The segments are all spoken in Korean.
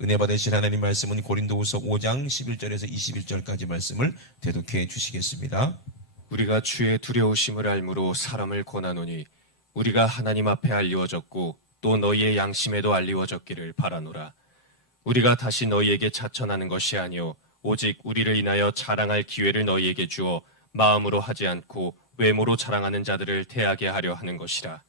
은혜 받으신 하나님 말씀은 고린도후서 5장 11절에서 21절까지 말씀을 대독해 주시겠습니다. 우리가 주의 두려우심을 알므로 사람을 권하노니 우리가 하나님 앞에 알리워졌고 또 너희의 양심에도 알리워졌기를 바라노라. 우리가 다시 너희에게 자천하는 것이 아니요 오직 우리를 인하여 자랑할 기회를 너희에게 주어 마음으로 하지 않고 외모로 자랑하는 자들을 대하게 하려 하는 것이라.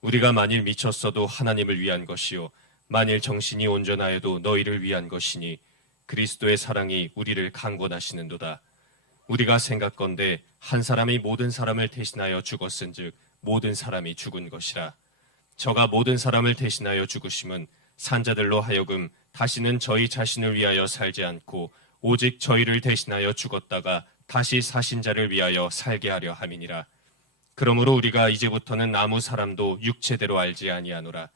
우리가 만일 미쳤어도 하나님을 위한 것이요 만일 정신이 온전하여도 너희를 위한 것이니 그리스도의 사랑이 우리를 강권하시는도다. 우리가 생각건대 한 사람이 모든 사람을 대신하여 죽었은즉 모든 사람이 죽은 것이라. 저가 모든 사람을 대신하여 죽으심은 산자들로 하여금 다시는 저희 자신을 위하여 살지 않고 오직 저희를 대신하여 죽었다가 다시 사신 자를 위하여 살게 하려 함이니라. 그러므로 우리가 이제부터는 아무 사람도 육체대로 알지 아니하노라.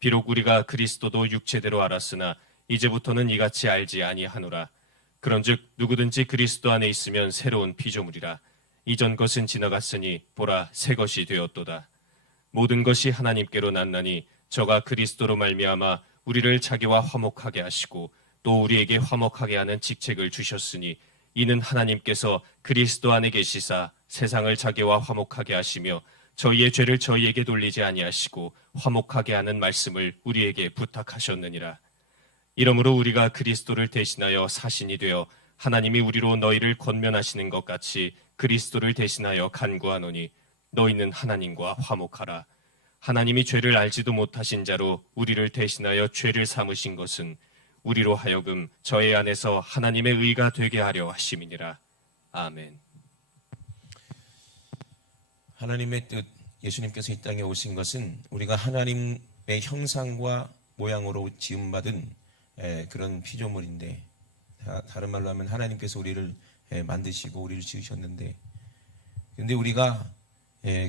비록 우리가 그리스도도 육체대로 알았으나 이제부터는 이같이 알지 아니하노라. 그런즉 누구든지 그리스도 안에 있으면 새로운 피조물이라. 이전 것은 지나갔으니 보라 새 것이 되었도다. 모든 것이 하나님께로 났나니 저가 그리스도로 말미암아 우리를 자기와 화목하게 하시고 또 우리에게 화목하게 하는 직책을 주셨으니 이는 하나님께서 그리스도 안에 계시사 세상을 자기와 화목하게 하시며 저희의 죄를 저희에게 돌리지 아니하시고 화목하게 하는 말씀을 우리에게 부탁하셨느니라. 이러므로 우리가 그리스도를 대신하여 사신이 되어 하나님이 우리로 너희를 권면하시는 것 같이 그리스도를 대신하여 간구하노니 너희는 하나님과 화목하라. 하나님이 죄를 알지도 못하신 자로 우리를 대신하여 죄를 삼으신 것은 우리로 하여금 저의 안에서 하나님의 의가 되게 하려 하심이니라. 아멘. 하나님의 뜻, 예수님께서 이 땅에 오신 것은 우리가 하나님의 형상과 모양으로 지음받은 그런 피조물인데, 다른 말로 하면 하나님께서 우리를 만드시고 우리를 지으셨는데, 근데 우리가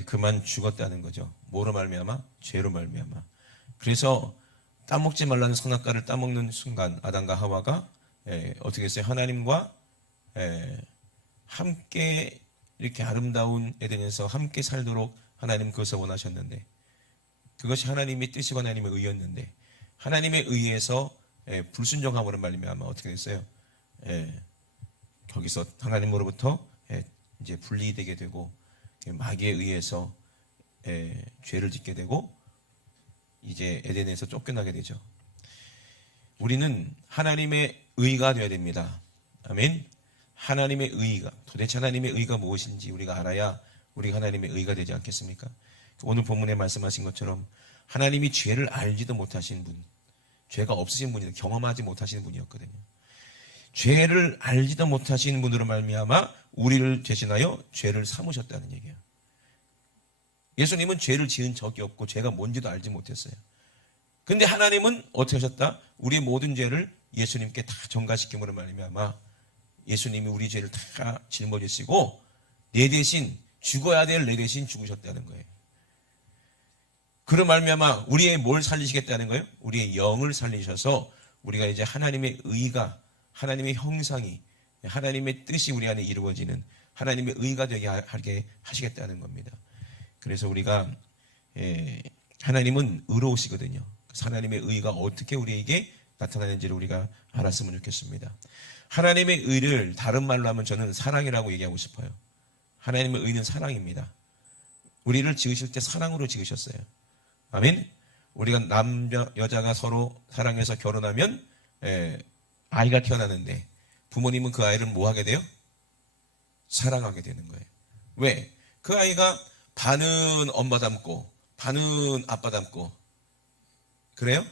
그만 죽었다는 거죠. 뭐로 말미암아? 죄로 말미암아. 그래서 따먹지 말라는 선악과를 따먹는 순간 아담과 하와가 어떻게 했어요? 하나님과 함께 이렇게 아름다운 에덴에서 함께 살도록 하나님 그것을 원하셨는데, 그것이 하나님의 뜻이고 하나님의 의였는데, 하나님의 의에서 불순종함으로 말미암아 어떻게 됐어요? 거기서 하나님으로부터 이제 분리되게 되고 마귀에 의해서 죄를 짓게 되고 이제 에덴에서 쫓겨나게 되죠. 우리는 하나님의 의가 되어야 됩니다. 아멘. 하나님의 의가, 도대체 하나님의 의가 무엇인지 우리가 알아야 우리가 하나님의 의가 되지 않겠습니까? 오늘 본문에 말씀하신 것처럼 하나님이 죄를 알지도 못하신 분, 죄가 없으신 분이 경험하지 못하시는 분이었거든요. 죄를 알지도 못하신 분으로 말미암아 우리를 대신하여 죄를 삼으셨다는 얘기예요. 예수님은 죄를 지은 적이 없고 죄가 뭔지도 알지 못했어요. 근데 하나님은 어떻게 하셨다? 우리의 모든 죄를 예수님께 다 전가시킴으로 말미암아 예수님이 우리 죄를 다 짊어지시고 내 대신 죽어야 될 내 대신 죽으셨다는 거예요. 그런 말미암아 우리의 뭘 살리시겠다는 거예요? 우리의 영을 살리셔서 우리가 이제 하나님의 의가, 하나님의 형상이, 하나님의 뜻이 우리 안에 이루어지는 하나님의 의가 되게 하게 하시겠다는 겁니다. 그래서 우리가 하나님은 의로우시거든요. 하나님의 의가 어떻게 우리에게 나타나는지를 우리가 알았으면 좋겠습니다. 하나님의 의를 다른 말로 하면 저는 사랑이라고 얘기하고 싶어요. 하나님의 의는 사랑입니다. 우리를 지으실 때 사랑으로 지으셨어요. 아멘. 우리가 남자 여자가 서로 사랑해서 결혼하면 아이가 태어나는데 부모님은 그 아이를 뭐 하게 돼요? 사랑하게 되는 거예요. 왜? 그 아이가 반은 엄마 닮고 반은 아빠 닮고 그래요?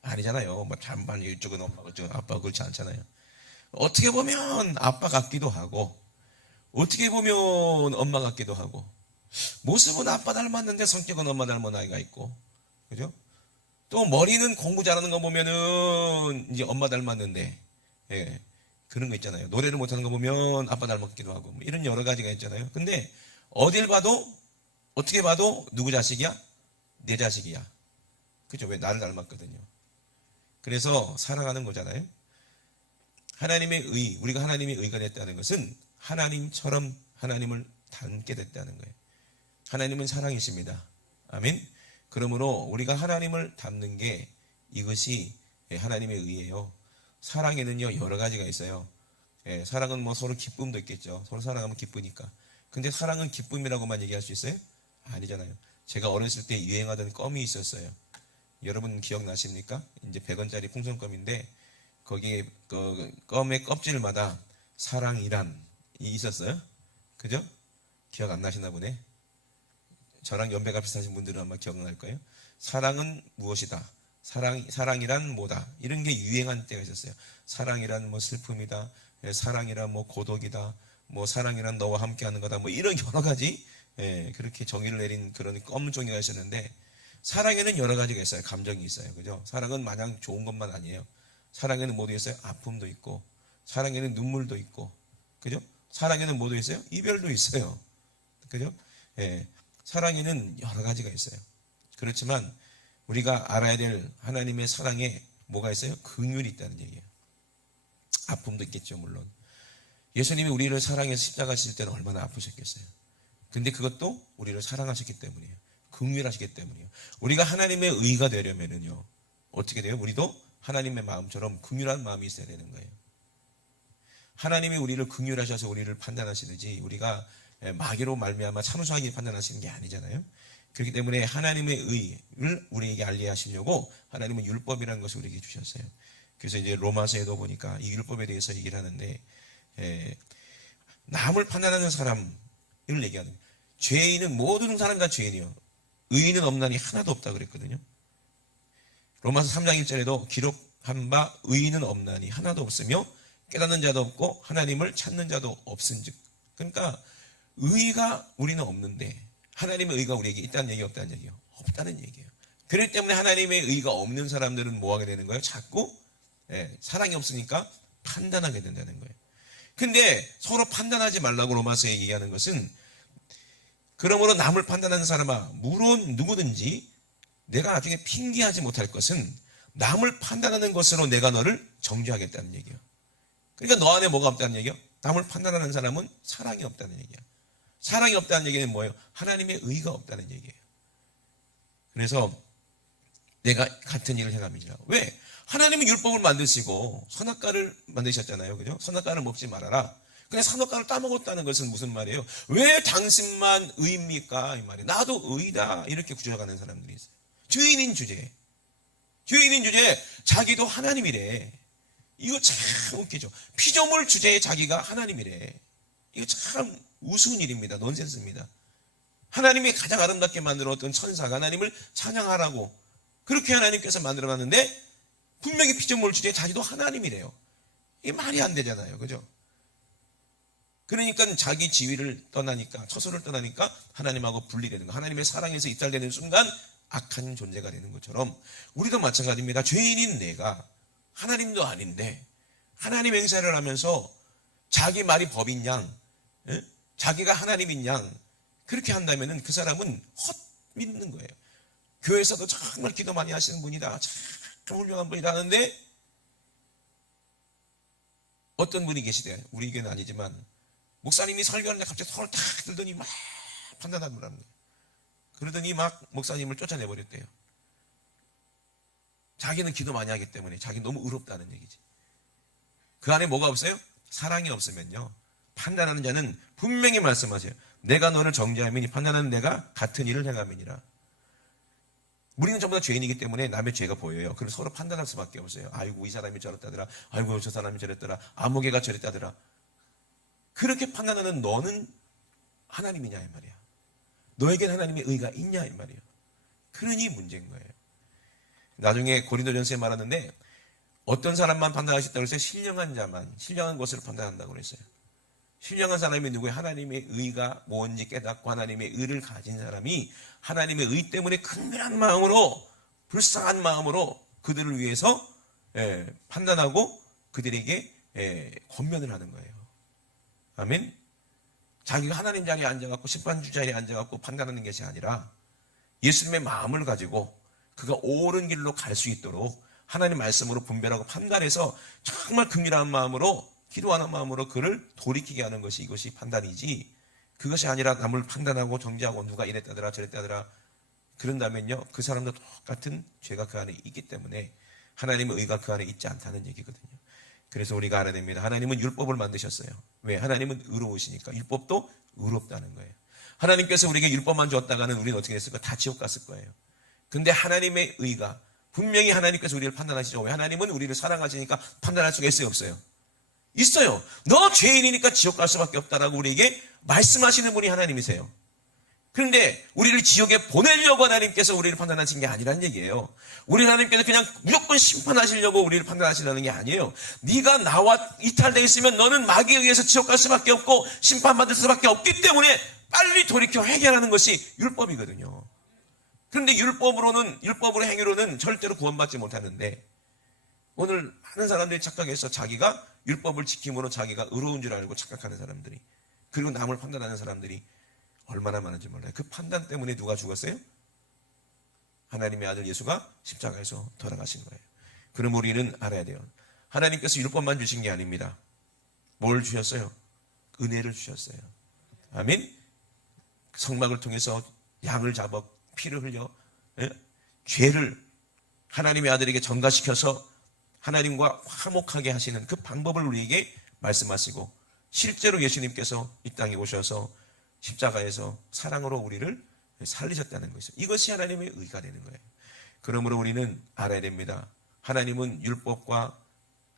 아니잖아요. 뭐 반반 이쪽은 엄마 이쪽은 아빠 그렇지 않잖아요. 어떻게 보면 아빠 같기도 하고 어떻게 보면 엄마 같기도 하고 모습은 아빠 닮았는데 성격은 엄마 닮은 아이가 있고, 그죠? 또 머리는 공부 잘하는 거 보면은 이제 엄마 닮았는데, 그런 거 있잖아요. 노래를 못하는 거 보면 아빠 닮았기도 하고, 뭐 이런 여러 가지가 있잖아요. 근데 어딜 봐도 어떻게 봐도 누구 자식이야? 내 자식이야. 그죠? 왜? 나를 닮았거든요. 그래서 사랑하는 거잖아요. 하나님의 의, 우리가 하나님의 의가 됐다는 것은 하나님처럼 하나님을 닮게 됐다는 거예요. 하나님은 사랑이십니다. 아멘. 그러므로 우리가 하나님을 닮는 게 이것이 하나님의 의예요. 사랑에는요 여러 가지가 있어요. 사랑은 뭐 서로 기쁨도 있겠죠. 서로 사랑하면 기쁘니까. 근데 사랑은 기쁨이라고만 얘기할 수 있어요? 아니잖아요. 제가 어렸을 때 유행하던 껌이 있었어요. 여러분 기억나십니까? 이제 100원짜리 풍선껌인데 거기에 그 껌의 껍질마다 사랑이란 있었어요. 그죠? 기억 안 나시나 보네. 저랑 연배가 비슷하신 분들은 아마 기억날 거예요. 사랑은 무엇이다. 사랑이란 뭐다. 이런 게 유행한 때가 있었어요. 사랑이란 뭐 슬픔이다. 사랑이란 뭐 고독이다. 뭐 사랑이란 너와 함께하는 거다. 뭐 이런 여러 가지 그렇게 정의를 내린 그런 껌 종이가 있었는데 사랑에는 여러 가지가 있어요. 감정이 있어요. 그죠? 사랑은 마냥 좋은 것만 아니에요. 사랑에는 뭐도 있어요? 아픔도 있고 사랑에는 눈물도 있고 그죠? 사랑에는 뭐도 있어요? 이별도 있어요. 그죠? 사랑에는 여러 가지가 있어요. 그렇지만 우리가 알아야 될 하나님의 사랑에 뭐가 있어요? 긍휼이 있다는 얘기예요. 아픔도 있겠죠, 물론. 예수님이 우리를 사랑해서 십자가 지실 때는 얼마나 아프셨겠어요. 근데 그것도 우리를 사랑하셨기 때문이에요. 긍휼하시기 때문이에요. 우리가 하나님의 의가 되려면은요, 어떻게 돼요? 우리도 하나님의 마음처럼 긍휼한 마음이 있어야 되는 거예요. 하나님이 우리를 긍휼하셔서 우리를 판단하시듯이 우리가 마귀로 말미암아 참소하게 판단하시는 게 아니잖아요. 그렇기 때문에 하나님의 의를 우리에게 알게 하시려고 하나님은 율법이라는 것을 우리에게 주셨어요. 그래서 이제 로마서에도 보니까 이 율법에 대해서 얘기를 하는데 남을 판단하는 사람을 얘기하는 거예요. 죄인은 모든 사람 다 죄인이요. 의인은 없나니 하나도 없다 그랬거든요. 로마서 3장 1절에도 기록한 바 의인은 없나니 하나도 없으며 깨닫는 자도 없고 하나님을 찾는 자도 없은즉. 그러니까 의가 우리는 없는데 하나님의 의가 우리에게 있다는 얘기 없다는 얘기예요. 없다는 얘기예요. 그렇기 때문에 하나님의 의가 없는 사람들은 뭐 하게 되는 거예요? 자꾸 사랑이 없으니까 판단하게 된다는 거예요. 근데 서로 판단하지 말라고 로마서에 얘기하는 것은 그러므로 남을 판단하는 사람아 물론 누구든지 내가 나중에 핑계하지 못할 것은 남을 판단하는 것으로 내가 너를 정죄하겠다는 얘기예요. 그러니까 너 안에 뭐가 없다는 얘기예요? 남을 판단하는 사람은 사랑이 없다는 얘기야. 사랑이 없다는 얘기는 뭐예요? 하나님의 의가 없다는 얘기예요. 그래서 내가 같은 일을 행함이니라. 왜? 하나님은 율법을 만드시고 선악과를 만드셨잖아요. 그죠? 선악과를 먹지 말아라. 근데 선악과를 따먹었다는 것은 무슨 말이에요? 왜 당신만 의입니까? 이 말이에요. 나도 의다. 이렇게 구조하는 사람들이 있어요. 죄인인 주제에 자기도 하나님이래. 이거 참 웃기죠. 피조물 주제에 자기가 하나님이래. 이거 참 우스운 일입니다. 넌센스입니다. 하나님이 가장 아름답게 만들었던 천사가 하나님을 찬양하라고 그렇게 하나님께서 만들어놨는데 분명히 피조물 주제에 자기도 하나님이래요. 이게 말이 안 되잖아요. 그죠? 그러니까 자기 지위를 떠나니까 처소를 떠나니까 하나님하고 분리되는 거. 하나님의 사랑에서 이탈되는 순간 악한 존재가 되는 것처럼 우리도 마찬가지입니다. 죄인인 내가 하나님도 아닌데 하나님 행사를 하면서 자기 말이 법인 양 자기가 하나님인 양 그렇게 한다면 그 사람은 헛 믿는 거예요. 교회에서도 정말 기도 많이 하시는 분이다. 참 훌륭한 분이다 하는데 어떤 분이 계시대. 우리 교회는 아니지만 목사님이 설교하는데 갑자기 손을 탁 들더니 막 판단하더라는 거예요. 그러더니 막 목사님을 쫓아내버렸대요. 자기는 기도 많이 하기 때문에 자기 너무 의롭다는 얘기지. 그 안에 뭐가 없어요? 사랑이 없으면요. 판단하는 자는 분명히 말씀하세요. 내가 너를 정죄하면 판단하는 내가 같은 일을 행함이니라. 우리는 전부 다 죄인이기 때문에 남의 죄가 보여요. 그럼 서로 판단할 수밖에 없어요. 아이고 이 사람이 저랬다더라. 아이고 저 사람이 저랬더라. 아무개가 저랬다더라. 그렇게 판단하는 너는 하나님이냐 이 말이야. 너에겐 하나님의 의가 있냐 이 말이에요. 그러니 문제인 거예요. 나중에 고린도전서에 말하는데 어떤 사람만 판단하셨다고 했어요? 신령한 자만, 신령한 것을 판단한다고 그랬어요. 신령한 사람이 누구예요? 하나님의 의가 뭔지 깨닫고 하나님의 의를 가진 사람이 하나님의 의 때문에 긍휼한 마음으로 불쌍한 마음으로 그들을 위해서 판단하고 그들에게 권면을 하는 거예요. 아멘. 자기가 하나님 자리에 앉아갖고 심판주 자리에 앉아갖고 판단하는 것이 아니라 예수님의 마음을 가지고 그가 옳은 길로 갈 수 있도록 하나님 말씀으로 분별하고 판단해서 정말 긍휼한 마음으로 기도하는 마음으로 그를 돌이키게 하는 것이 이것이 판단이지 그것이 아니라 남을 판단하고 정죄하고 누가 이랬다더라 저랬다더라 그런다면요 그 사람도 똑같은 죄가 그 안에 있기 때문에 하나님의 의가 그 안에 있지 않다는 얘기거든요. 그래서 우리가 알아야 됩니다. 하나님은 율법을 만드셨어요. 왜? 하나님은 의로우시니까. 율법도 의롭다는 거예요. 하나님께서 우리에게 율법만 줬다가는 우리는 어떻게 됐을까? 다 지옥 갔을 거예요. 근데 하나님의 의가, 분명히 하나님께서 우리를 판단하시죠. 왜? 하나님은 우리를 사랑하시니까 판단할 수가 있어요, 없어요? 있어요. 너 죄인이니까 지옥 갈 수밖에 없다라고 우리에게 말씀하시는 분이 하나님이세요. 그런데 우리를 지옥에 보내려고 하나님께서 우리를 판단하신 게 아니란 얘기예요. 우리 하나님께서 그냥 무조건 심판하시려고 우리를 판단하시려는 게 아니에요. 네가 나와 이탈되어 있으면 너는 마귀에 의해서 지옥 갈 수밖에 없고 심판받을 수밖에 없기 때문에 빨리 돌이켜 회개하는 것이 율법이거든요. 그런데 율법으로 행위로는 절대로 구원받지 못하는데, 오늘 많은 사람들이 착각해서 자기가 율법을 지킴으로 자기가 의로운 줄 알고 착각하는 사람들이, 그리고 남을 판단하는 사람들이 얼마나 많은지 몰라요. 그 판단 때문에 누가 죽었어요? 하나님의 아들 예수가 십자가에서 돌아가신 거예요. 그럼 우리는 알아야 돼요. 하나님께서 율법만 주신 게 아닙니다. 뭘 주셨어요? 은혜를 주셨어요. 아멘. 성막을 통해서 양을 잡아 피를 흘려 죄를 하나님의 아들에게 전가시켜서 하나님과 화목하게 하시는 그 방법을 우리에게 말씀하시고, 실제로 예수님께서 이 땅에 오셔서 십자가에서 사랑으로 우리를 살리셨다는 것이죠. 이것이 하나님의 의가 되는 거예요. 그러므로 우리는 알아야 됩니다. 하나님은 율법과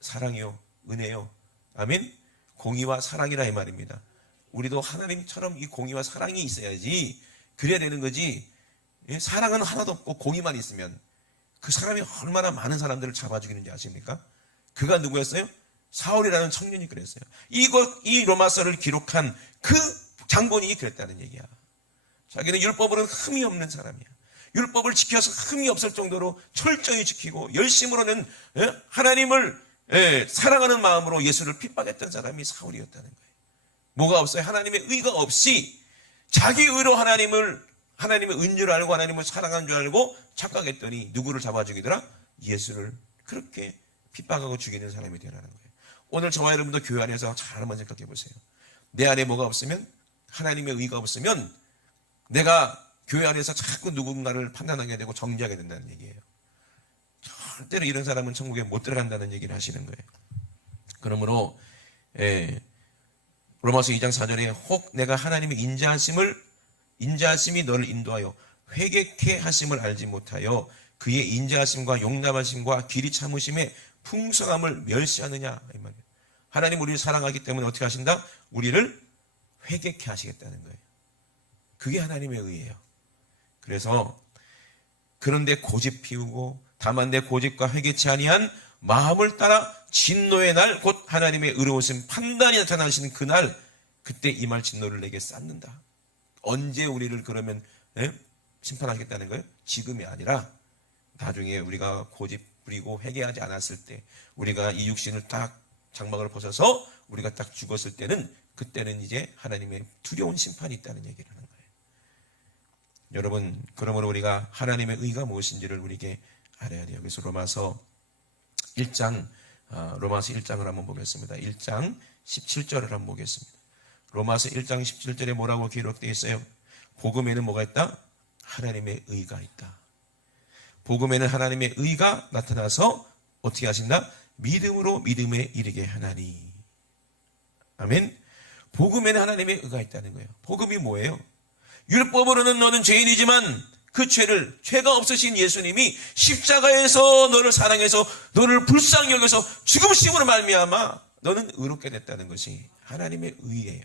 사랑이요, 은혜요, 아멘, 공의와 사랑이라 이 말입니다. 우리도 하나님처럼 이 공의와 사랑이 있어야지, 그래야 되는 거지. 사랑은 하나도 없고 공의만 있으면, 그 사람이 얼마나 많은 사람들을 잡아 죽이는지 아십니까? 그가 누구였어요? 사울이라는 청년이 그랬어요. 이 로마서를 기록한 그 장본인이 그랬다는 얘기야. 자기는 율법으로는 흠이 없는 사람이야. 율법을 지켜서 흠이 없을 정도로 철저히 지키고 열심으로는 하나님을 사랑하는 마음으로 예수를 핍박했던 사람이 사울이었다는 거예요. 뭐가 없어요? 하나님의 의가 없이 자기 의로 하나님의 은줄 알고 하나님을 사랑한 줄 알고 착각했더니 누구를 잡아 죽이더라? 예수를 그렇게 핍박하고 죽이는 사람이 되라는 거예요. 오늘 저와 여러분도 교회 안에서 잘 한번 생각해 보세요. 내 안에 뭐가 없으면, 하나님의 의가 없으면 내가 교회 안에서 자꾸 누군가를 판단하게 되고 정죄하게 된다는 얘기예요. 절대로 이런 사람은 천국에 못 들어간다는 얘기를 하시는 거예요. 그러므로 로마서 2장 4절에 혹 내가 하나님의 인자하심이 너를 인도하여 회개케 하심을 알지 못하여 그의 인자하심과 용납하심과 길이 참으심의 풍성함을 멸시하느냐, 이 말이에요. 하나님 우리를 사랑하기 때문에 어떻게 하신다? 우리를 회개케 하시겠다는 거예요. 그게 하나님의 의예요. 그래서 그런데 고집 피우고 다만 내 고집과 회개치 아니한 마음을 따라 진노의 날, 곧 하나님의 의로우신 판단이 나타나시는 그날, 그때 임할 진노를 내게 쌓는다. 언제 우리를 그러면 심판하겠다는 거예요? 지금이 아니라 나중에 우리가 고집 부리고 회개하지 않았을 때, 우리가 이 육신을 딱 장막을 벗어서 우리가 딱 죽었을 때는, 그때는 이제 하나님의 두려운 심판이 있다는 얘기를 하는 거예요. 여러분, 그러므로 우리가 하나님의 의가 무엇인지를 우리에게 알아야 돼요. 그래서 로마서 1장을 한번 보겠습니다. 1장 17절을 한번 보겠습니다. 로마서 1장 17절에 뭐라고 기록되어 있어요? 복음에는 뭐가 있다? 하나님의 의가 있다. 복음에는 하나님의 의가 나타나서 어떻게 하신다? 믿음으로 믿음에 이르게 하나니. 아멘. 복음에는 하나님의 의가 있다는 거예요. 복음이 뭐예요? 율법으로는 너는 죄인이지만 그 죄가 없으신 예수님이 십자가에서 너를 사랑해서 너를 불쌍히 여겨서 죽음심으로 말미암아 너는 의롭게 됐다는 것이 하나님의 의예요.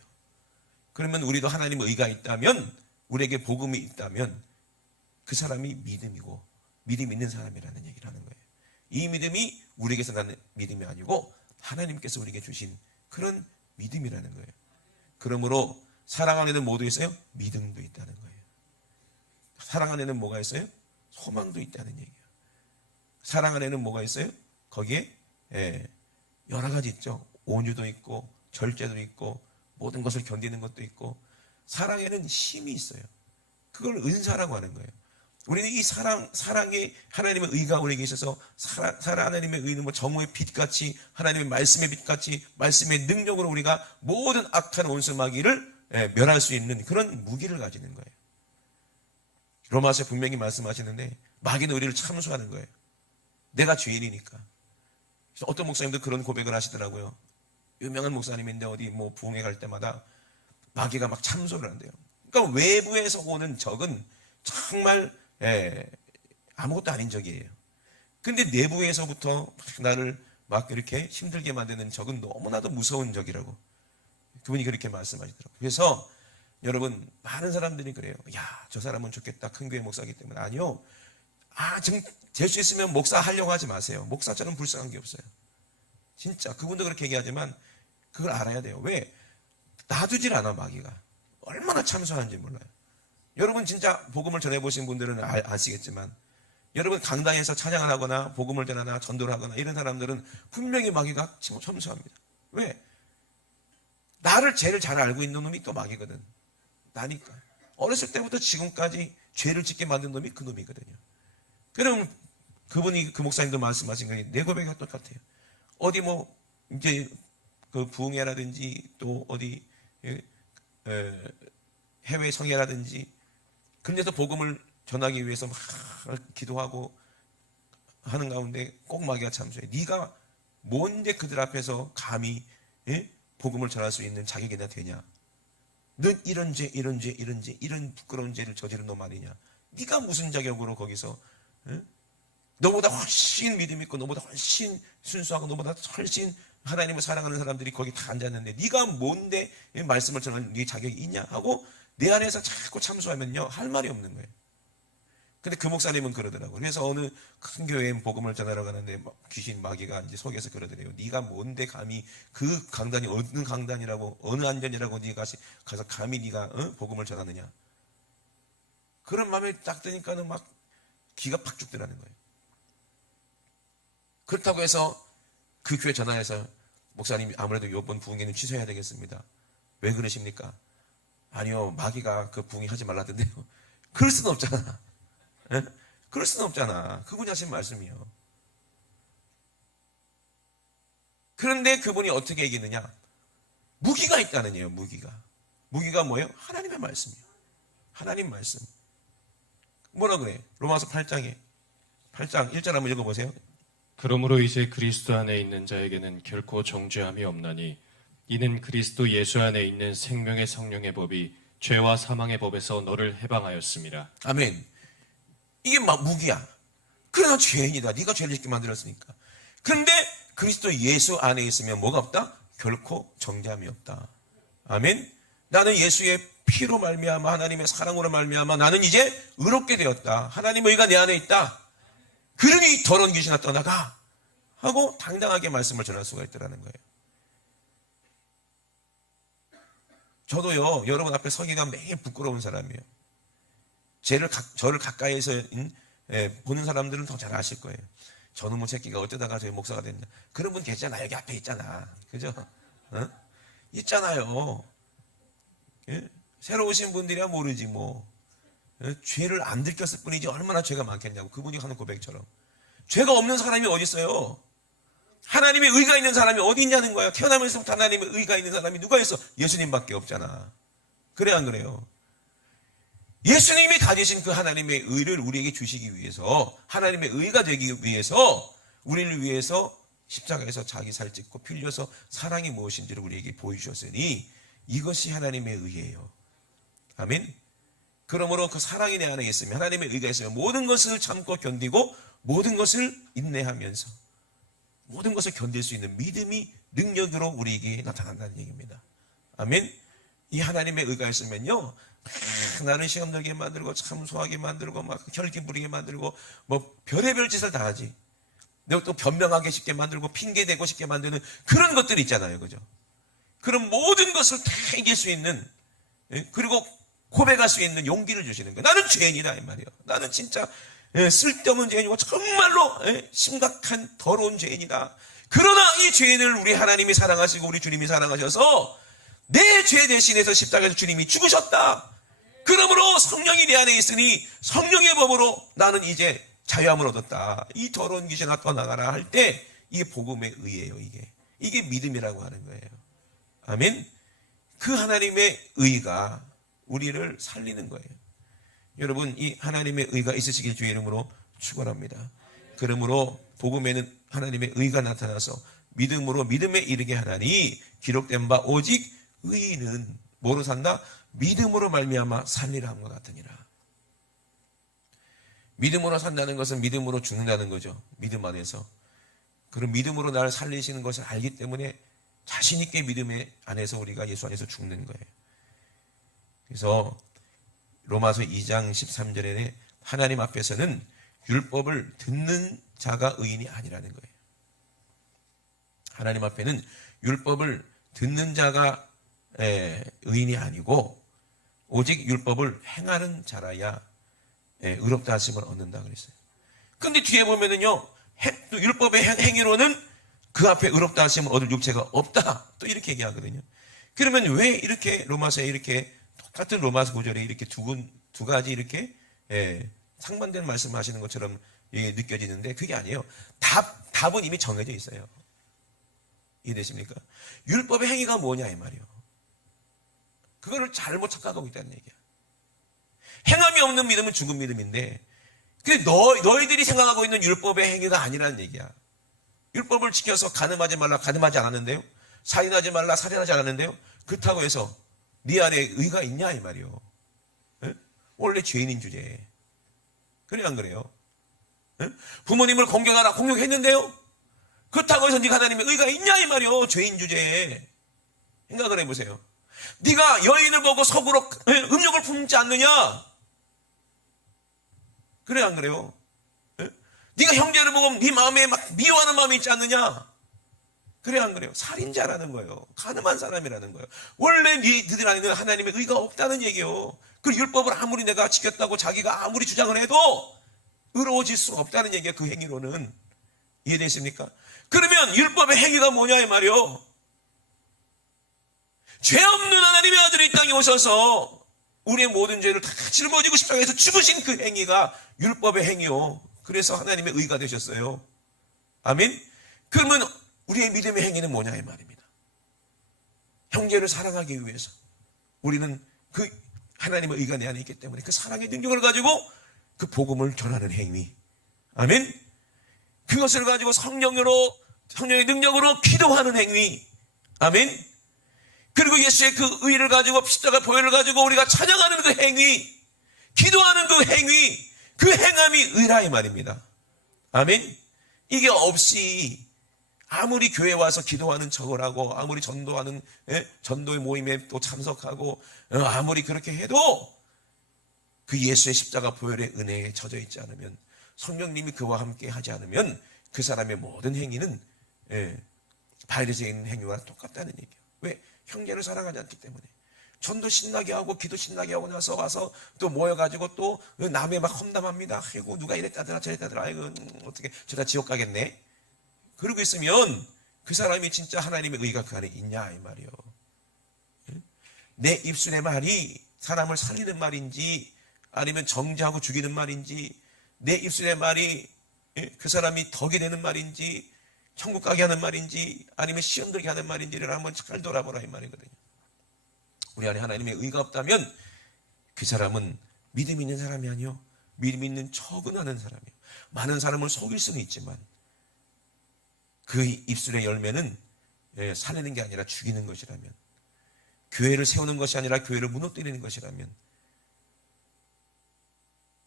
그러면 우리도 하나님의 의가 있다면, 우리에게 복음이 있다면 그 사람이 믿음이고 믿음 있는 사람이라는 얘기를 하는 거예요. 이 믿음이 우리에게서 나는 믿음이 아니고 하나님께서 우리에게 주신 그런 믿음이라는 거예요. 그러므로 사랑 안에는 뭐도 있어요? 믿음도 있다는 거예요. 사랑 안에는 뭐가 있어요? 소망도 있다는 얘기예요. 사랑 안에는 뭐가 있어요? 거기에 여러 가지 있죠. 온유도 있고 절제도 있고 모든 것을 견디는 것도 있고, 사랑에는 힘이 있어요. 그걸 은사라고 하는 거예요. 우리는 이 사랑의 하나님의 의가 우리에게 있어서, 하나님의 의는 뭐 정오의 빛같이, 하나님의 말씀의 빛같이, 말씀의 능력으로 우리가 모든 악한 원수마귀를 멸할 수 있는 그런 무기를 가지는 거예요. 로마서에 분명히 말씀하시는데 마귀는 우리를 참수하는 거예요. 내가 죄인이니까. 그래서 어떤 목사님도 그런 고백을 하시더라고요. 유명한 목사님인데 어디 뭐 부흥회 갈 때마다 마귀가 막 참소를 한대요. 그러니까 외부에서 오는 적은 정말 아무것도 아닌 적이에요. 근데 내부에서부터 나를 막 이렇게 힘들게 만드는 적은 너무나도 무서운 적이라고 그분이 그렇게 말씀하시더라고요. 그래서 여러분, 많은 사람들이 그래요. 야, 저 사람은 좋겠다. 큰 교회 목사이기 때문에. 아니요. 될 수 있으면 목사 하려고 하지 마세요. 목사처럼 불쌍한 게 없어요. 진짜 그분도 그렇게 얘기하지만 그걸 알아야 돼요. 왜? 놔두질 않아, 마귀가. 얼마나 참소하는지 몰라요. 여러분 진짜 복음을 전해보신 분들은 아시겠지만, 여러분 강당에서 찬양을 하거나 복음을 전하거나 전도를 하거나 이런 사람들은 분명히 마귀가 참소합니다. 왜? 나를 제일 잘 알고 있는 놈이 또 마귀거든. 나니까. 어렸을 때부터 지금까지 죄를 짓게 만든 놈이 그 놈이거든요. 그럼 그분이, 그 목사님도 말씀하신 거에 내 고백이 똑같아요. 어디 뭐 이제 그 부흥회라든지 또 어디 해외 성회라든지 그런 데서 복음을 전하기 위해서 막 기도하고 하는 가운데 꼭 마귀가 참소해. 네가 뭔데 그들 앞에서 감히 복음을 전할 수 있는 자격이 나 되냐? 넌 이런 부끄러운 죄를 저지른 놈 아니냐? 네가 무슨 자격으로 거기서 너보다 훨씬 믿음 있고 너보다 훨씬 순수하고 너보다 훨씬 하나님을 사랑하는 사람들이 거기 다 앉았는데 네가 뭔데 말씀을 전할 네 자격이 있냐? 하고 내 안에서 자꾸 참소하면요, 할 말이 없는 거예요. 근데 그 목사님은 그러더라고요. 그래서 어느 큰 교회에 복음을 전하러 가는데 귀신 마귀가 이제 속에서 그러더래요. 네가 뭔데 감히 그 강단이 어느 강단이라고 어느 안전이라고 네가 가서 감히 네가 복음을 전하느냐? 그런 마음에 딱 드니까는 막 기가 팍 죽더라는 거예요. 그렇다고 해서 그 교회 전화해서 목사님 아무래도 이번 부흥회는 취소해야 되겠습니다. 왜 그러십니까? 아니요, 마귀가 그 부흥회 하지 말라던데요. 그럴 수는 없잖아. 그럴 수는 없잖아. 그분이 하신 말씀이요. 그런데 그분이 어떻게 얘기했느냐? 무기가 있다는 얘기예요. 무기가 뭐예요? 하나님의 말씀이에요. 하나님 말씀. 뭐라 그래? 로마서 8장 1절 한번 읽어보세요. 그러므로 이제 그리스도 안에 있는 자에게는 결코 정죄함이 없나니 이는 그리스도 예수 안에 있는 생명의 성령의 법이 죄와 사망의 법에서 너를 해방하였습니다. 아멘. 이게 막 무기야. 그러나 죄인이다. 네가 죄를 짓게 만들었으니까. 그런데 그리스도 예수 안에 있으면 뭐가 없다? 결코 정죄함이 없다. 아멘. 나는 예수의 피로 말미암아 하나님의 사랑으로 말미암아 나는 이제 의롭게 되었다. 하나님의 의가 내 안에 있다. 그러니 더러운 귀신아 떠나가 하고 당당하게 말씀을 전할 수가 있더라는 거예요. 저도요, 여러분 앞에 서기가 매일 부끄러운 사람이에요. 저를 가까이에서 보는 사람들은 더 잘 아실 거예요. 저놈의 새끼가 어쩌다가 저희 목사가 됐냐. 그런 분 계시잖아. 여기 앞에 있잖아. 그죠? 있잖아요. 새로 오신 분들이야 모르지 뭐. 죄를 안 들켰을 뿐이지 얼마나 죄가 많겠냐고. 그분이 하는 고백처럼. 죄가 없는 사람이 어디 있어요? 하나님의 의가 있는 사람이 어디 있냐는 거예요. 태어나면서부터 하나님의 의가 있는 사람이 누가 있어? 예수님밖에 없잖아. 그래 안 그래요? 예수님이 가지신 그 하나님의 의를 우리에게 주시기 위해서, 하나님의 의가 되기 위해서, 우리를 위해서 십자가에서 자기 살 찢고 피 흘려서 사랑이 무엇인지를 우리에게 보여주셨으니 이것이 하나님의 의예요. 아멘. 그러므로 그 사랑이 내 안에 있으면, 하나님의 의가 있으면 모든 것을 참고 견디고 모든 것을 인내하면서 모든 것을 견딜 수 있는 믿음이 능력으로 우리에게 나타난다는 얘기입니다. 아멘. 이 하나님의 의가 있으면요, 나를 시험 들게 만들고 참소하게 만들고 막 혈기 부리게 만들고 뭐 별의별 짓을 다 하지. 내가 또 변명하게 쉽게 만들고 핑계대고 쉽게 만드는 그런 것들이 있잖아요. 그죠? 그런 모든 것을 다 이길 수 있는, 그리고 고백할 수 있는 용기를 주시는 거예요. 나는 죄인이다 이 말이에요. 나는 진짜 쓸데없는 죄인이고 정말로 심각한 더러운 죄인이다. 그러나 이 죄인을 우리 하나님이 사랑하시고 우리 주님이 사랑하셔서 내 죄 대신해서 십자가에서 주님이 죽으셨다. 그러므로 성령이 내 안에 있으니 성령의 법으로 나는 이제 자유함을 얻었다. 이 더러운 귀신아 떠나가라 할 때 이게 복음의 의예요. 이게 믿음이라고 하는 거예요. 아멘. 그 하나님의 의가 우리를 살리는 거예요. 여러분, 이 하나님의 의가 있으시길 주의 이름으로 축원합니다. 그러므로 복음에는 하나님의 의가 나타나서 믿음으로 믿음에 이르게 하나니 기록된 바 오직 의인은 뭐로 산다? 믿음으로 말미암아 살리라 함과 같으니라. 믿음으로 산다는 것은 믿음으로 죽는다는 거죠. 믿음 안에서. 그런 믿음으로 나를 살리시는 것을 알기 때문에 자신 있게 믿음의 안에서 우리가 예수 안에서 죽는 거예요. 그래서 로마서 2장 13절에 하나님 앞에서는 율법을 듣는 자가 의인이 아니라는 거예요. 하나님 앞에는 율법을 듣는 자가 의인이 아니고 오직 율법을 행하는 자라야 의롭다 하심을 얻는다 그랬어요. 근데 뒤에 보면은요, 율법의 행위로는 그 앞에 의롭다 하심을 얻을 육체가 없다. 또 이렇게 얘기하거든요. 그러면 왜 이렇게 로마서에 이렇게 똑같은 로마서 구절에 이렇게 두 가지 이렇게 상반되는 말씀하시는 것처럼 느껴지는데 그게 아니에요. 답은 이미 정해져 있어요. 이해되십니까? 율법의 행위가 뭐냐 이 말이에요. 그거를 잘못 착각하고 있다는 얘기야. 행함이 없는 믿음은 죽은 믿음인데 그게 너희들이 생각하고 있는 율법의 행위가 아니라는 얘기야. 율법을 지켜서 간음하지 말라 간음하지 않았는데요. 살인하지 말라 살인하지 않았는데요. 그렇다고 해서 네 안에 의가 있냐 이 말이요. 원래 죄인인 주제에. 그래 안 그래요? 부모님을 공경하라 공경했는데요. 그렇다고 해서 네가 하나님의 의가 있냐 이 말이요. 죄인 주제에. 생각을 해보세요. 네가 여인을 보고 속으로 음욕을 품지 않느냐? 그래 안 그래요? 네가 형제를 보고 네 마음에 막 미워하는 마음이 있지 않느냐? 그래 안 그래요? 살인자라는 거예요. 가늠한 사람이라는 거예요. 원래 너희들 안에는 하나님의 의가 없다는 얘기예요. 그 율법을 아무리 내가 지켰다고 자기가 아무리 주장을 해도 의로워질 수가 없다는 얘기예요. 그 행위로는. 이해되십니까? 그러면 율법의 행위가 뭐냐 이 말이요. 죄 없는 하나님의 아들이 이 땅에 오셔서 우리의 모든 죄를 다 짊어지고 십자가에서 죽으신 그 행위가 율법의 행위요. 그래서 하나님의 의가 되셨어요. 아멘? 그러면 우리의 믿음의 행위는 뭐냐 이 말입니다. 형제를 사랑하기 위해서 우리는 그 하나님의 의가 내 안에 있기 때문에 그 사랑의 능력을 가지고 그 복음을 전하는 행위. 아멘? 그것을 가지고 성령의 능력으로 기도하는 행위. 아멘? 그리고 예수의 그 의를 가지고 십자가 보혈을 가지고 우리가 찬양하는 그 행위, 기도하는 그 행위, 그 행함이 의라 이 말입니다. 아멘? 이게 없이 아무리 교회 와서 기도하는 척을 하고 아무리 전도하는 전도의 모임에 또 참석하고 아무리 그렇게 해도 그 예수의 십자가 보혈의 은혜에 젖어 있지 않으면 성령님이 그와 함께 하지 않으면 그 사람의 모든 행위는 바이러스에 있는 행위와 똑같다는 얘기예요. 왜? 형제를 사랑하지 않기 때문에. 전도 신나게 하고 기도 신나게 하고 나서 와서 또 모여가지고 또 남의 막 험담합니다. 아이고 누가 이랬다더라 저랬다더라. 아이고 어떻게 저다 지옥 가겠네. 그러고 있으면 그 사람이 진짜 하나님의 의가 그 안에 있냐 이 말이요. 내 입술의 말이 사람을 살리는 말인지 아니면 정죄하고 죽이는 말인지 내 입술의 말이 그 사람이 덕이 되는 말인지 천국 가게 하는 말인지 아니면 시험 들게 하는 말인지를 한번 잘 돌아보라 이 말이거든요. 우리 안에 하나님의 의가 없다면 그 사람은 믿음 있는 사람이 아니요 믿음 있는 척은 하는 사람이에요. 많은 사람을 속일 수는 있지만 그 입술의 열매는 살리는 게 아니라 죽이는 것이라면 교회를 세우는 것이 아니라 교회를 무너뜨리는 것이라면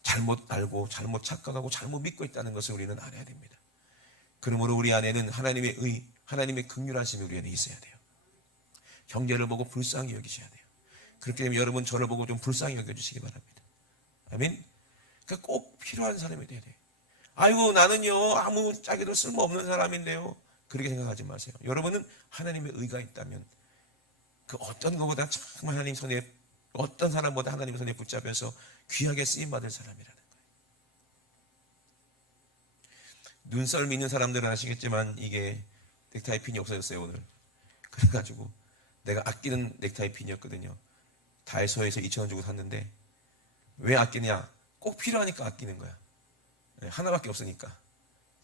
잘못 알고 잘못 착각하고 잘못 믿고 있다는 것을 우리는 알아야 됩니다. 그러므로 우리 안에는 하나님의 의, 하나님의 긍휼하심이 우리 안에 있어야 돼요. 형제를 보고 불쌍히 여기셔야 돼요. 그렇게 되면 여러분 저를 보고 좀 불쌍히 여겨주시기 바랍니다. 아멘? 그러니까 꼭 필요한 사람이 돼야 돼요. 아이고 나는요 아무 짝에도 쓸모없는 사람인데요. 그렇게 생각하지 마세요. 여러분은 하나님의 의가 있다면 그 어떤 것보다 정말 하나님 손에 어떤 사람보다 하나님 손에 붙잡혀서 귀하게 쓰임받을 사람이라는 거예요. 눈썰 믿는 사람들은 아시겠지만 이게 넥타이 핀이 없어졌어요 오늘. 그래가지고 내가 아끼는 넥타이 핀이었거든요. 다이소에서 2,000원 주고 샀는데 왜 아끼냐? 꼭 필요하니까 아끼는 거야. 하나밖에 없으니까.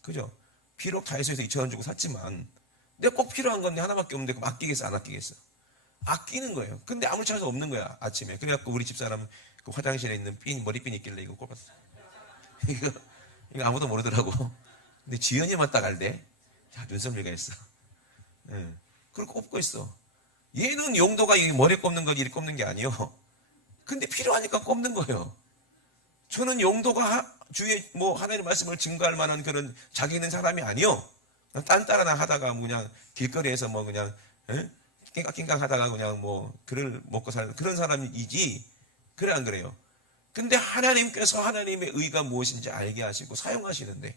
그죠? 비록 다이소에서 2,000원 주고 샀지만 내가 꼭 필요한 건데 하나밖에 없는데 그럼 아끼겠어 안 아끼겠어? 아끼는 거예요. 근데 아무 차에서 없는 거야 아침에. 그래갖고 우리 집사람 그 화장실에 있는 머리핀 있길래 이거 꼽았어. 이거 아무도 모르더라고. 근데 지연이만 딱 알대. 야, 눈썹이가 있어. 예. 그걸 꼽고 있어. 얘는 용도가 이 머리 꼽는 거지 이리 꼽는 게 아니요. 근데 필요하니까 꼽는 거예요. 저는 용도가 주의 뭐 하나님의 말씀을 증거할 만한 그런 자기 있는 사람이 아니요. 딴따라나 하다가 그냥 길거리에서 뭐 그냥 낑깡낑깡 하다가 그냥 뭐 글을 먹고 사는 그런 사람이지. 그래 안 그래요? 근데 하나님께서 하나님의 의가 무엇인지 알게 하시고 사용하시는데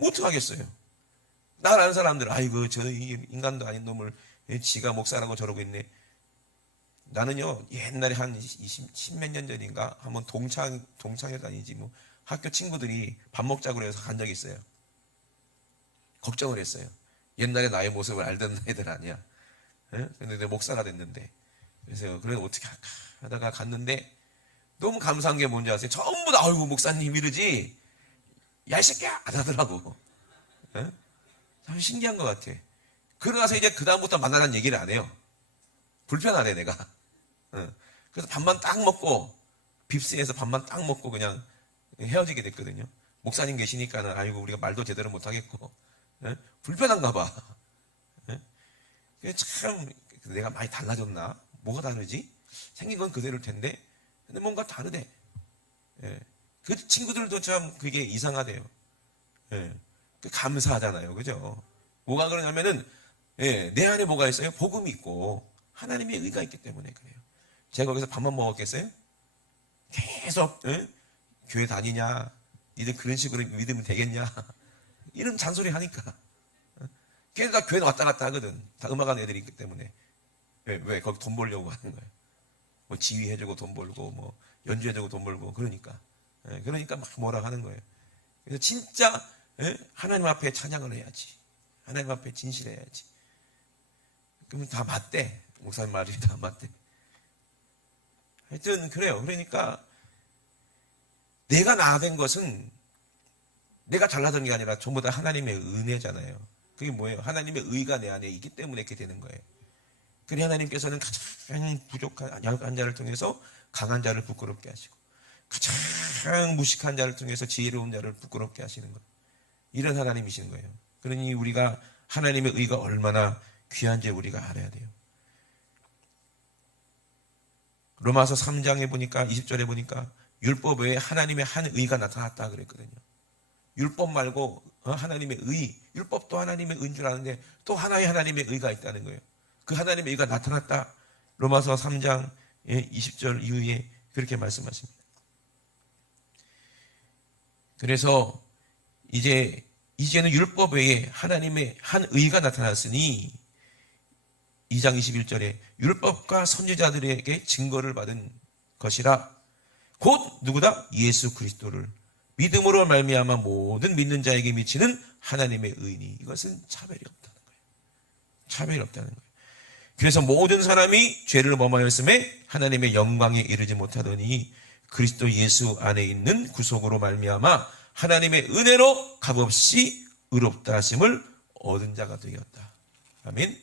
어떡하겠어요? 날 아는 사람들은 아이고 저 인간도 아닌 놈을 지가 목사라고 저러고 있네. 나는요 옛날에 한 10몇 년 전인가 한번 동창회도 아니지 뭐 학교 친구들이 밥 먹자고 해서 간 적이 있어요. 걱정을 했어요. 옛날에 나의 모습을 알던 애들 아니야. 근데 내 목사가 됐는데 그래서 그래 어떻게 할까 하다가 갔는데 너무 감사한 게 뭔지 아세요? 전부 다 아이고 목사님 이러지 야 이 새끼야 안 하더라고. 참 신기한 것 같아. 그러고서 이제 그 다음부터 만나라는 얘기를 안 해요. 불편하네 내가. 그래서 밥만 딱 먹고 빕스에서 밥만 딱 먹고 그냥 헤어지게 됐거든요. 목사님 계시니까는 아이고 우리가 말도 제대로 못 하겠고 불편한가 봐. 참 내가 많이 달라졌나? 뭐가 다르지? 생긴 건 그대로일 텐데 근데 뭔가 다르대. 그 친구들도 참 그게 이상하대요. 감사하잖아요. 그죠? 뭐가 그러냐면은 내 안에 뭐가 있어요? 복음이 있고 하나님의 의가 있기 때문에 그래요. 제가 거기서 밥만 먹었겠어요? 계속 교회 다니냐? 니들 그런 식으로 믿으면 되겠냐? 이런 잔소리 하니까 걔들 다 교회 왔다 갔다 하거든. 다 음악하는 애들이 있기 때문에. 왜? 거기 돈 벌려고 하는 거예요. 뭐 지휘해주고 돈 벌고 뭐 연주해주고 돈 벌고 그러니까 막 뭐라 하는 거예요. 그래서 진짜 하나님 앞에 찬양을 해야지. 하나님 앞에 진실해야지. 그러면 다 맞대. 목사님 말이 다 맞대. 하여튼 그래요. 그러니까 내가 나된 것은 내가 잘나던 게 아니라 전부 다 하나님의 은혜잖아요. 그게 뭐예요? 하나님의 의가 내 안에 있기 때문에 이렇게 되는 거예요. 그래 하나님께서는 가장 부족한 약한 자를 통해서 강한 자를 부끄럽게 하시고 가장 무식한 자를 통해서 지혜로운 자를 부끄럽게 하시는 거예요. 이런 하나님이신 거예요. 그러니 우리가 하나님의 의가 얼마나 귀한지 우리가 알아야 돼요. 로마서 3장에 보니까 20절에 보니까 율법 외에 하나님의 한 의가 나타났다 그랬거든요. 율법 말고 하나님의 의, 율법도 하나님의 의인 줄 아는데 또 하나의 하나님의 의가 있다는 거예요. 그 하나님의 의가 나타났다. 로마서 3장 20절 이후에 그렇게 말씀하십니다. 그래서 이제는 율법 외에 하나님의 한 의가 나타났으니 2장 21절에 율법과 선지자들에게 증거를 받은 것이라 곧 누구다? 예수 그리스도를 믿음으로 말미암아 모든 믿는 자에게 미치는 하나님의 의니 이것은 차별이 없다는 거예요. 차별이 없다는 거예요. 그래서 모든 사람이 죄를 범하였음에 하나님의 영광에 이르지 못하더니 그리스도 예수 안에 있는 구속으로 말미암아 하나님의 은혜로 값없이 의롭다 하심을 얻은 자가 되었다. 아멘.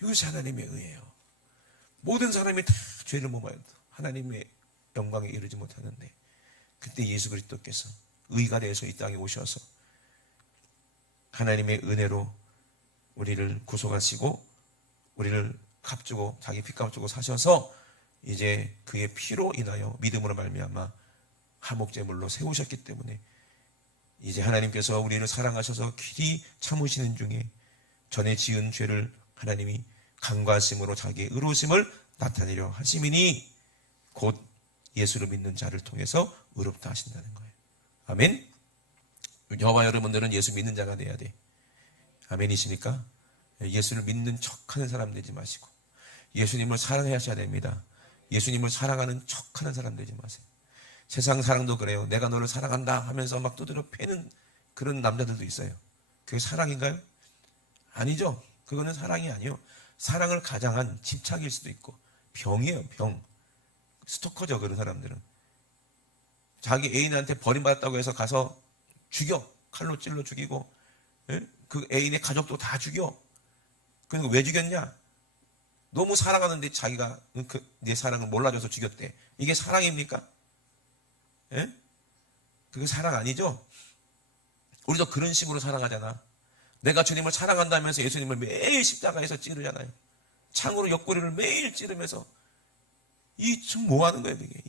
이것이 하나님의 의예요. 모든 사람이 다 죄를 범하여도 하나님의 영광에 이르지 못하는데 그때 예수 그리스도께서 의가 되어서 이 땅에 오셔서 하나님의 은혜로 우리를 구속하시고 우리를 값주고 자기 핏값 주고 사셔서 이제 그의 피로 인하여 믿음으로 말미암아 화목제물로 세우셨기 때문에 이제 하나님께서 우리를 사랑하셔서 길이 참으시는 중에 전에 지은 죄를 하나님이 간과하심으로 자기의 의로우심을 나타내려 하심이니 곧 예수를 믿는 자를 통해서 의롭다 하신다는 거예요. 아멘. 저와 여러분들은 예수 믿는 자가 돼야 돼. 아멘이십니까? 예수를 믿는 척하는 사람 되지 마시고 예수님을 사랑하셔야 됩니다. 예수님을 사랑하는 척하는 사람 되지 마세요. 세상 사랑도 그래요. 내가 너를 사랑한다 하면서 막 두드려 패는 그런 남자들도 있어요. 그게 사랑인가요? 아니죠. 그거는 사랑이 아니요. 사랑을 가장한 집착일 수도 있고 병이에요. 병. 스토커죠. 그런 사람들은. 자기 애인한테 버림받았다고 해서 가서 죽여. 칼로 찔러 죽이고 그 애인의 가족도 다 죽여. 그리고 왜 죽였냐? 너무 사랑하는데 자기가 내 사랑을 몰라줘서 죽였대. 이게 사랑입니까? 그게 사랑 아니죠? 우리도 그런 식으로 살아가잖아. 내가 주님을 사랑한다면서 예수님을 매일 십자가에서 찌르잖아요. 창으로 옆구리를 매일 찌르면서 이 지금 뭐 하는 거예요, 이게?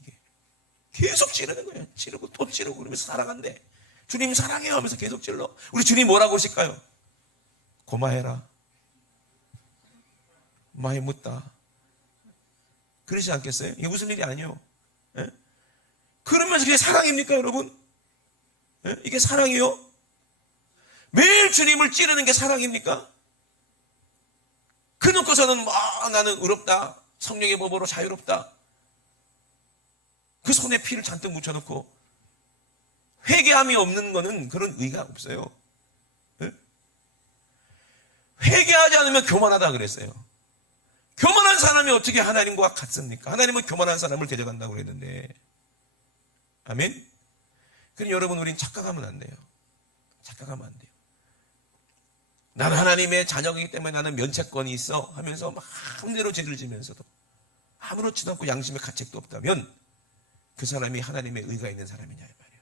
계속 찌르는 거예요. 찌르고 또 찌르고 그러면서 사랑한대. 주님 사랑해요 하면서 계속 찔러. 우리 주님 뭐라고 하실까요? 고마해라. 많이 묻다. 그러지 않겠어요? 이게 무슨 일이 아니에요. 예? 그러면서 그게 사랑입니까, 여러분? 예? 이게 사랑이요? 매일 주님을 찌르는 게 사랑입니까? 그놓고서는 나는 의롭다. 성령의 법으로 자유롭다. 그 손에 피를 잔뜩 묻혀놓고 회개함이 없는 거는 그런 의가 없어요. 예? 회개하지 않으면 교만하다 그랬어요. 교만한 사람이 어떻게 하나님과 같습니까? 하나님은 교만한 사람을 데려간다고 그랬는데. 아멘? 그럼 여러분, 우린 착각하면 안 돼요. 착각하면 안 돼요. 나는 하나님의 자녀이기 때문에 나는 면책권이 있어 하면서 마음대로 죄를 지면서도 아무렇지도 않고 양심의 가책도 없다면 그 사람이 하나님의 의가 있는 사람이냐 이 말이에요.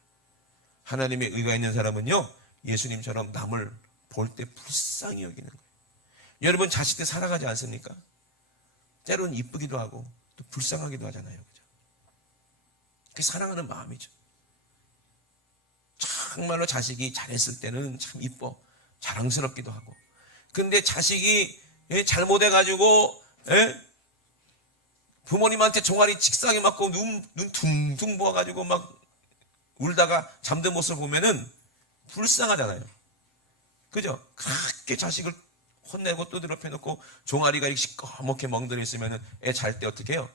하나님의 의가 있는 사람은요, 예수님처럼 남을 볼 때 불쌍히 여기는 거예요. 여러분, 자식들 사랑하지 않습니까? 때로는 이쁘기도 하고 또 불쌍하기도 하잖아요. 그죠? 그게 사랑하는 마음이죠. 정말로 자식이 잘했을 때는 참 이뻐. 자랑스럽기도 하고. 근데 자식이 잘못해가지고 부모님한테 종아리 직사하게 맞고 눈 둥둥 부어가지고 막 울다가 잠든 모습을 보면은 불쌍하잖아요. 그죠? 그렇게 자식을 혼내고 두드려 패놓고 종아리가 이렇게 시꺼멓게 멍들어 있으면은 애 잘 때 어떻게 해요?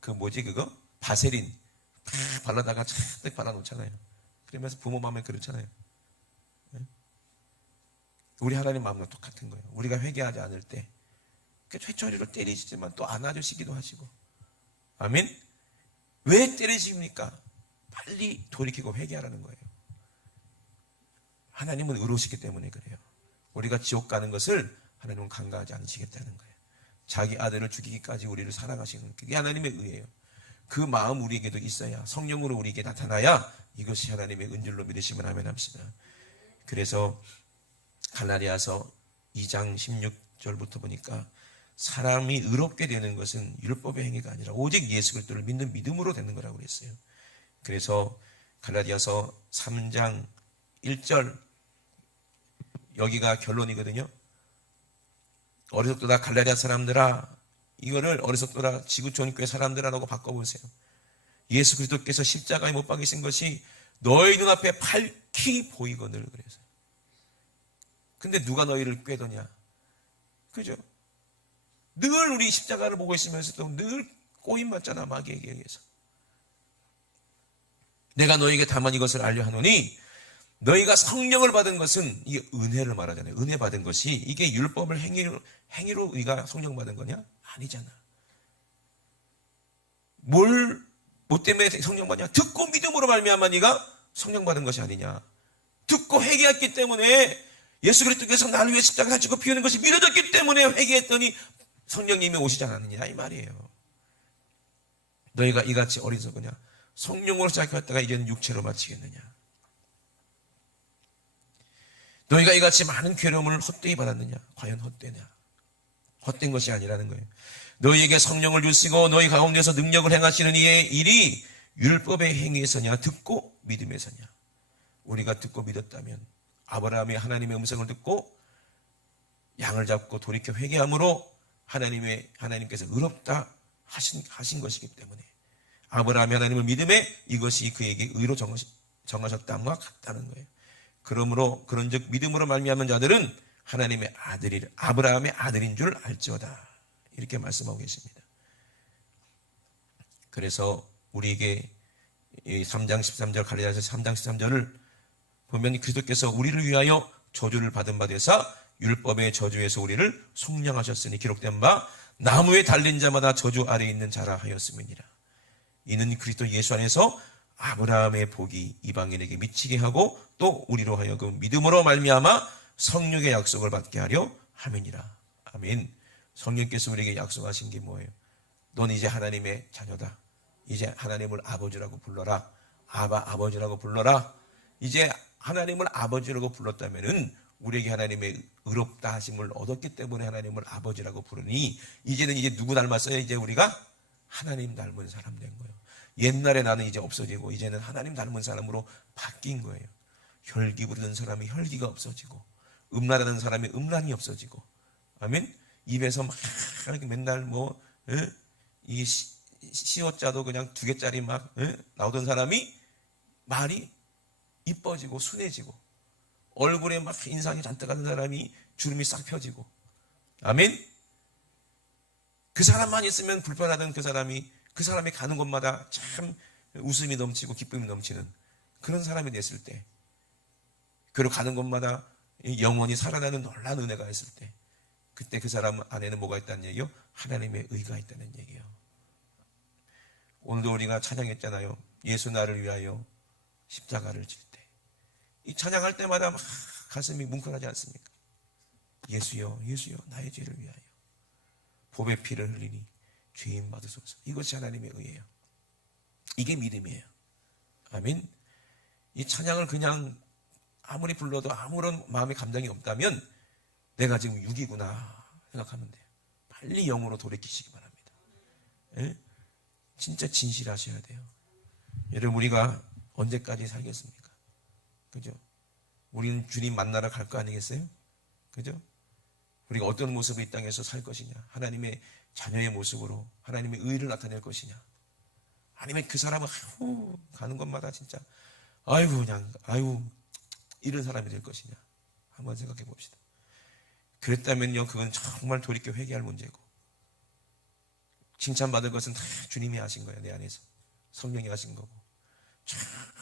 그 뭐지 그거? 바세린 팍 발라다가 잔뜩 발라놓잖아요. 그러면서 부모 마음에 그렇잖아요. 우리 하나님 마음과 똑같은 거예요. 우리가 회개하지 않을 때 회초리로 때리시지만 또 안아주시기도 하시고. 아멘? 왜 때리십니까? 빨리 돌이키고 회개하라는 거예요. 하나님은 의로우시기 때문에 그래요. 우리가 지옥 가는 것을 하나님은 간과하지 않으시겠다는 거예요. 자기 아들을 죽이기까지 우리를 사랑하시는 그게 하나님의 의예요. 그 마음 우리에게도 있어야, 성령으로 우리에게 나타나야 이것이 하나님의 은줄로 믿으시면 아멘 합시다. 그래서 갈라디아서 2장 16절부터 보니까 사람이 의롭게 되는 것은 율법의 행위가 아니라 오직 예수 그리스도를 믿는 믿음으로 되는 거라고 그랬어요. 그래서 갈라디아서 3장 1절 여기가 결론이거든요. 어리석도다 갈라디아 사람들아, 이거를 어리석도다 지구촌 교회 사람들아라고 바꿔보세요. 예수 그리스도께서 십자가에 못 박히신 것이 너희 눈앞에 밝히 보이거늘 그래서. 근데 누가 너희를 꾀더냐? 그죠? 늘 우리 십자가를 보고 있으면서도 늘 꼬임 맞잖아, 마귀에게 의해서. 내가 너희에게 다만 이것을 알려 하노니 너희가 성령을 받은 것은 이게 은혜를 말하잖아요. 은혜 받은 것이 이게 율법을 행위로 우리가 성령 받은 거냐? 아니잖아. 뭐 때문에 성령 받냐? 듣고 믿음으로 말미암아 네가 성령 받은 것이 아니냐? 듣고 회개했기 때문에 예수 그리스도께서 나를 위해 십자가를 지고 피 흘린 것이 믿어졌기 때문에 회개했더니 성령님이 오시지 않았느냐 이 말이에요. 너희가 이같이 어리석으냐? 성령으로 시작했다가 이제는 육체로 마치겠느냐? 너희가 이같이 많은 괴로움을 헛되이 받았느냐? 과연 헛되냐? 헛된 것이 아니라는 거예요. 너희에게 성령을 주시고 너희 가운데서 능력을 행하시는 이의 일이 율법의 행위에서냐 듣고 믿음에서냐? 우리가 듣고 믿었다면 아브라함이 하나님의 음성을 듣고 양을 잡고 돌이켜 회개함으로 하나님께서 의롭다 하신 것이기 때문에 아브라함이 하나님을 믿음에 이것이 그에게 의로 정하셨다와 같다는 거예요. 그러므로 그런즉 믿음으로 말미암은 자들은 하나님의 아브라함의 아들인 줄 알지어다. 이렇게 말씀하고 계십니다. 그래서 우리에게 3장 13절 갈라디아서 3장 13절을 보면 그리스도께서 우리를 위하여 저주를 받은 바 되사 율법의 저주에서 우리를 속량하셨으니 기록된 바 나무에 달린 자마다 저주 아래에 있는 자라 하였음이니라. 이는 그리스도 예수 안에서 아브라함의 복이 이방인에게 미치게 하고 또 우리로 하여금 믿음으로 말미암아 성령의 약속을 받게 하려 함이니라. 아멘. 성령께서 우리에게 약속하신 게 뭐예요? 넌 이제 하나님의 자녀다. 이제 하나님을 아버지라고 불러라. 아버지라고 불러라. 이제 하나님을 아버지라고 불렀다면은 우리에게 하나님의 의롭다 하심을 얻었기 때문에 하나님을 아버지라고 부르니 이제는 이제 누구 닮았어요? 이제 우리가 하나님 닮은 사람 된 거예요. 옛날에 나는 이제 없어지고 이제는 하나님 닮은 사람으로 바뀐 거예요. 혈기 부르는 사람이 혈기가 없어지고 음란하는 사람이 음란이 없어지고 아멘. 입에서 막 이렇게 맨날 뭐 이 시옷자도 그냥 2개짜리 막 나오던 사람이 말이 이뻐지고 순해지고 얼굴에 막 인상이 잔뜩 하는 사람이 주름이 싹 펴지고 아멘. 그 사람만 있으면 불편하던 그 사람이 가는 곳마다 참 웃음이 넘치고 기쁨이 넘치는 그런 사람이 됐을 때, 그리고 가는 곳마다 영원히 살아나는 놀라운 은혜가 있을 때, 그때 그 사람 안에는 뭐가 있다는 얘기요? 하나님의 의가 있다는 얘기예요. 오늘도 우리가 찬양했잖아요. 예수 나를 위하여 십자가를 질 때. 이 찬양할 때마다 막 가슴이 뭉클하지 않습니까? 예수여, 예수여, 나의 죄를 위하여 보배 피를 흘리니 죄인 받으소서. 이것이 하나님의 의예요. 이게 믿음이에요. 아멘. 이 찬양을 그냥 아무리 불러도 아무런 마음의 감정이 없다면 내가 지금 육이구나 생각하면 돼요. 빨리 영으로 돌이키시기 바랍니다. 예? 진짜 진실하셔야 돼요. 여러분, 우리가 언제까지 살겠습니까? 그죠? 우리는 주님 만나러 갈 거 아니겠어요? 그죠? 우리가 어떤 모습으로 이 땅에서 살 것이냐, 하나님의 자녀의 모습으로 하나님의 의를 나타낼 것이냐, 아니면 그 사람은 가는 곳마다 진짜 아이고 그냥 아이고 이런 사람이 될 것이냐, 한번 생각해 봅시다. 그랬다면요, 그건 정말 돌이켜 회개할 문제고, 칭찬받을 것은 다 주님이 하신 거예요. 내 안에서 성령이 하신 거고,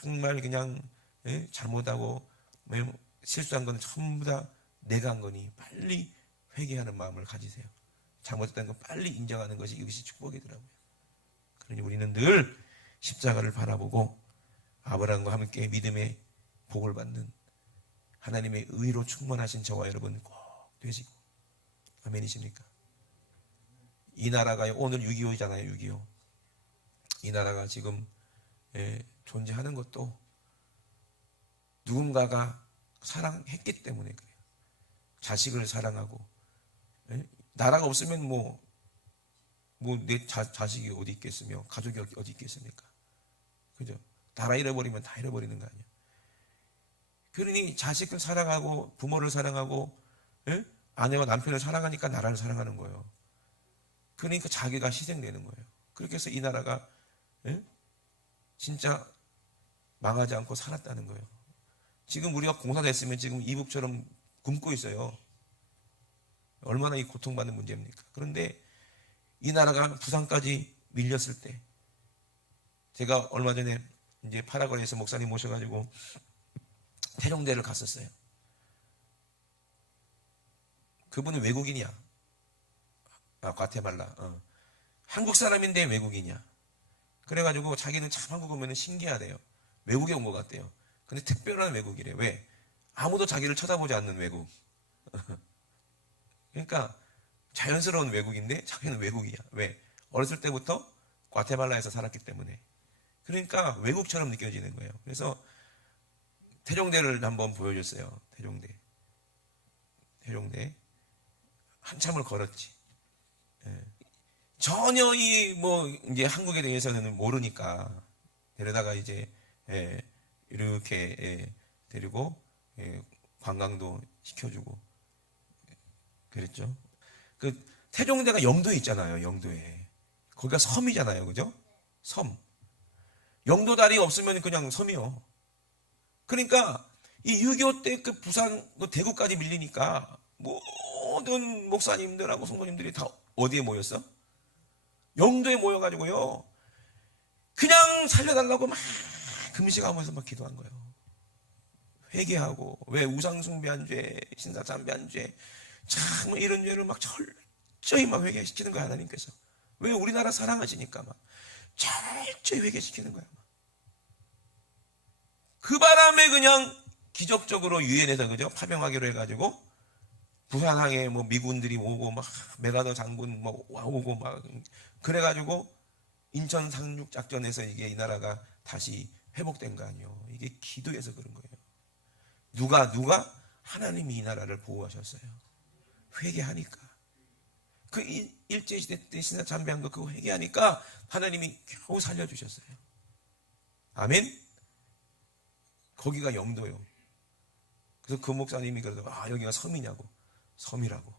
정말 그냥 잘못하고 실수한 건 전부 다 내가 한 거니 빨리 회개하는 마음을 가지세요. 잘못했다는 건 빨리 인정하는 것이 이것이 축복이더라고요. 그러니 우리는 늘 십자가를 바라보고 아브라함과 함께 믿음의 복을 받는 하나님의 의로 충만하신 저와 여러분 꼭 되시고, 아멘이십니까? 이 나라가 오늘 6.25잖아요. 6.25. 이 나라가 지금 존재하는 것도 누군가가 사랑했기 때문에 그래요. 자식을 사랑하고, 나라가 없으면 뭐 내 자식이 어디 있겠으며 가족이 어디 있겠습니까? 그죠? 나라 잃어버리면 다 잃어버리는 거 아니에요. 그러니 자식을 사랑하고 부모를 사랑하고 아내와 남편을 사랑하니까 나라를 사랑하는 거예요. 그러니까 자기가 희생되는 거예요. 그렇게 해서 이 나라가 진짜 망하지 않고 살았다는 거예요. 지금 우리가 공산됐으면 지금 이북처럼 굶고 있어요. 얼마나 이 고통받는 문제입니까? 그런데 이 나라가 부산까지 밀렸을 때, 제가 얼마 전에 이제 파라과이에서 목사님 모셔가지고 태종대를 갔었어요. 그분은 외국인이야. 과테말라. 한국 사람인데 외국인이야. 그래가지고 자기는 참 한국 오면 신기하대요. 외국에 온 것 같대요. 근데 특별한 외국이래. 왜? 아무도 자기를 쳐다보지 않는 외국. 그러니까 자연스러운 외국인데 자기는 외국이야. 왜? 어렸을 때부터 과테말라에서 살았기 때문에. 그러니까 외국처럼 느껴지는 거예요. 그래서 태종대를 한번 보여줬어요. 태종대. 한참을 걸었지. 전혀 이제 한국에 대해서는 모르니까 데려다가 이제 이렇게 데리고 관광도 시켜주고 그랬죠. 그 태종대가 영도에 있잖아요. 영도에. 거기가 섬이잖아요. 그죠? 섬. 영도다리 없으면 그냥 섬이요. 그러니까 이 6.25 때 그 부산 대구까지 밀리니까 모든 목사님들하고 성도님들이 다 어디에 모였어? 영도에 모여가지고요. 그냥 살려달라고 막 금식하면서 막 기도한 거예요. 회개하고, 왜 우상숭배한 죄, 신사참배한 죄, 참 이런 죄를 막 철저히 막 회개시키는 거야, 하나님께서. 왜? 우리나라 사랑하시니까 막 철저히 회개시키는 거야. 그 바람에 그냥 기적적으로 유엔에서 그죠? 파병하기로 해가지고 부산항에 미군들이 오고 막 메가더 장군 오고 막 그래가지고 인천 상륙 작전에서 이게 이 나라가 다시 회복된 거 아니에요. 이게 기도해서 그런 거예요. 누가? 하나님이 이 나라를 보호하셨어요. 회개하니까. 그 일제시대 때 신사 참배한 거 그거 회개하니까 하나님이 겨우 살려주셨어요. 아멘? 거기가 영도요. 그래서 그 목사님이 그러더라고요. 여기가 섬이냐고. 섬이라고.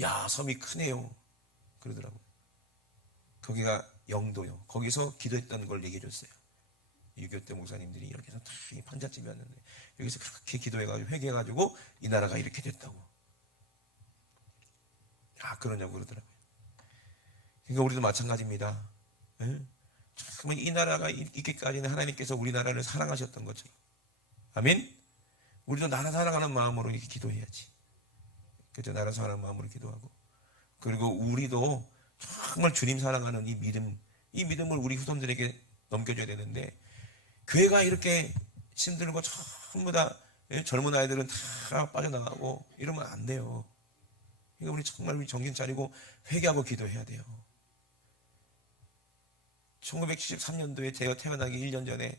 야, 섬이 크네요. 그러더라고요. 거기가 영도요. 거기서 기도했던 걸 얘기해 줬어요. 6.25 때 목사님들이 여기서 다 판잣집이었는데 여기서 그렇게 기도해가지고 회개해가지고 이 나라가 이렇게 됐다고. 그러냐고 그러더라고요. 그러니까 우리도 마찬가지입니다. 정말 이 나라가 있기까지는 하나님께서 우리나라를 사랑하셨던 것처럼. 아멘? 우리도 나라 사랑하는 마음으로 이렇게 기도해야지. 그죠? 나라 사랑하는 마음으로 기도하고. 그리고 우리도 정말 주님 사랑하는 이 믿음을 우리 후손들에게 넘겨줘야 되는데, 교회가 이렇게 힘들고 전부 다 젊은 아이들은 다 빠져나가고 이러면 안 돼요. 그러니까 우리 정말 우리 정신 차리고 회개하고 기도해야 돼요. 1973년도에 제가 태어나기 1년 전에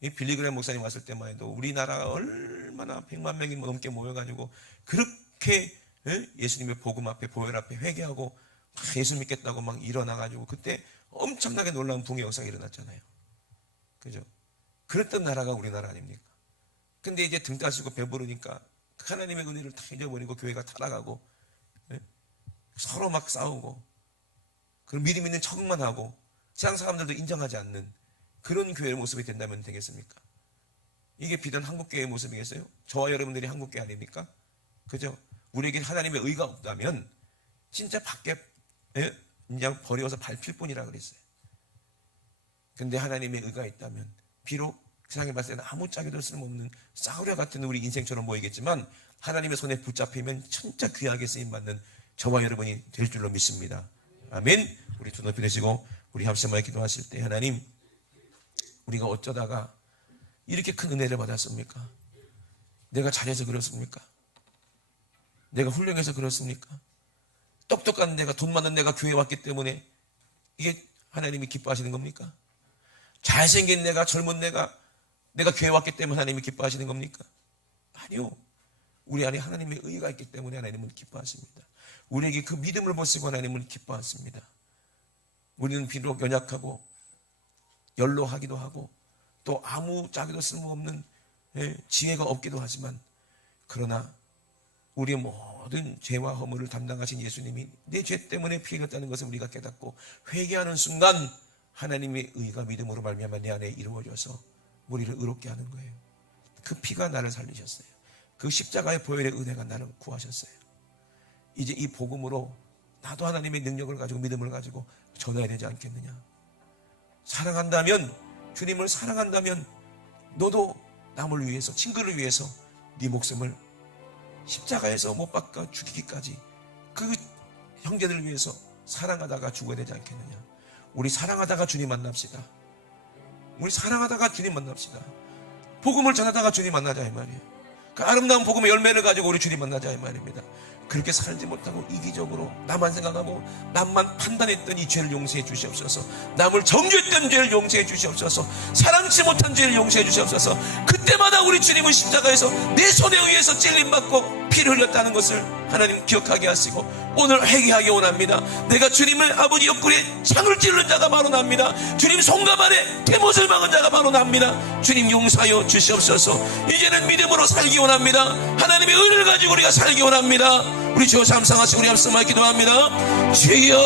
이 빌리그램 목사님 왔을 때만 해도 우리나라가 얼마나 100만 명이 넘게 모여가지고 그렇게 예수님의 복음 앞에 보혈 앞에 회개하고 막 예수 믿겠다고 막 일어나가지고 그때 엄청나게 놀라운 붕의 역사가 일어났잖아요. 그죠? 그랬던 나라가 우리나라 아닙니까? 근데 이제 등 따시고 배부르니까 하나님의 은혜를 다 잊어버리고 교회가 타락하고 서로 막 싸우고 그리고 믿음 있는 척만 하고 세상 사람들도 인정하지 않는 그런 교회의 모습이 된다면 되겠습니까? 이게 비단 한국교회의 모습이겠어요? 저와 여러분들이 한국교회 아닙니까? 그죠? 우리에게 하나님의 의가 없다면 진짜 밖에 그냥 버려서 밟힐 뿐이라 그랬어요. 근데 하나님의 의가 있다면 비록 세상에 봤을 때는 아무짝에도 쓸모없는 싸구려 같은 우리 인생처럼 보이겠지만 하나님의 손에 붙잡히면 진짜 귀하게 쓰임받는 저와 여러분이 될 줄로 믿습니다. 아멘. 우리 두 높이 되시고 우리 합심하여 기도하실 때, 하나님, 우리가 어쩌다가 이렇게 큰 은혜를 받았습니까? 내가 잘해서 그렇습니까? 내가 훌륭해서 그렇습니까? 똑똑한 내가, 돈 많은 내가 교회에 왔기 때문에 이게 하나님이 기뻐하시는 겁니까? 잘생긴 내가, 젊은 내가 교회에 왔기 때문에 하나님이 기뻐하시는 겁니까? 아니요. 우리 안에 하나님의 의가 있기 때문에 하나님은 기뻐하십니다. 우리에게 그 믿음을 보시고 하나님은 기뻐하십니다. 우리는 비록 연약하고 연로하기도 하고 또 아무짝에도 쓸모없는 지혜가 없기도 하지만, 그러나 우리의 모든 죄와 허물을 담당하신 예수님이 내 죄 때문에 피 흘렸다는 것을 우리가 깨닫고 회개하는 순간 하나님의 의가 믿음으로 말미암아 내 안에 이루어져서 우리를 의롭게 하는 거예요. 그 피가 나를 살리셨어요. 그 십자가의 보혈의 은혜가 나를 구하셨어요. 이제 이 복음으로 나도 하나님의 능력을 가지고 믿음을 가지고 전해야 되지 않겠느냐. 사랑한다면, 주님을 사랑한다면 너도 남을 위해서, 친구를 위해서 네 목숨을 십자가에서 못 박아 죽이기까지 그 형제들을 위해서 사랑하다가 죽어야 되지 않겠느냐. 우리 사랑하다가 주님 만납시다. 우리 사랑하다가 주님 만납시다. 복음을 전하다가 주님 만나자 이 말이에요. 그 아름다운 복음의 열매를 가지고 우리 주님 만나자 이 말입니다. 그렇게 살지 못하고 이기적으로 나만 생각하고 남만 판단했던 이 죄를 용서해 주시옵소서. 남을 정죄했던 죄를 용서해 주시옵소서. 사랑치 못한 죄를 용서해 주시옵소서. 그때마다 우리 주님은 십자가에서 내 손에 의해서 찔림받고 피를 흘렸다는 것을 하나님 기억하게 하시고 오늘 회개하기 원합니다. 내가 주님을 아버지 옆구리에 창을 찌르는 자가 바로 납니다. 주님 손감 안에 대못을 박은 자가 바로 납니다. 주님 용서하여 주시옵소서. 이제는 믿음으로 살기 원합니다. 하나님의 은혜를 가지고 우리가 살기 원합니다. 우리 주여 잠상하시고 우리 합심하여 기도합니다. 주여,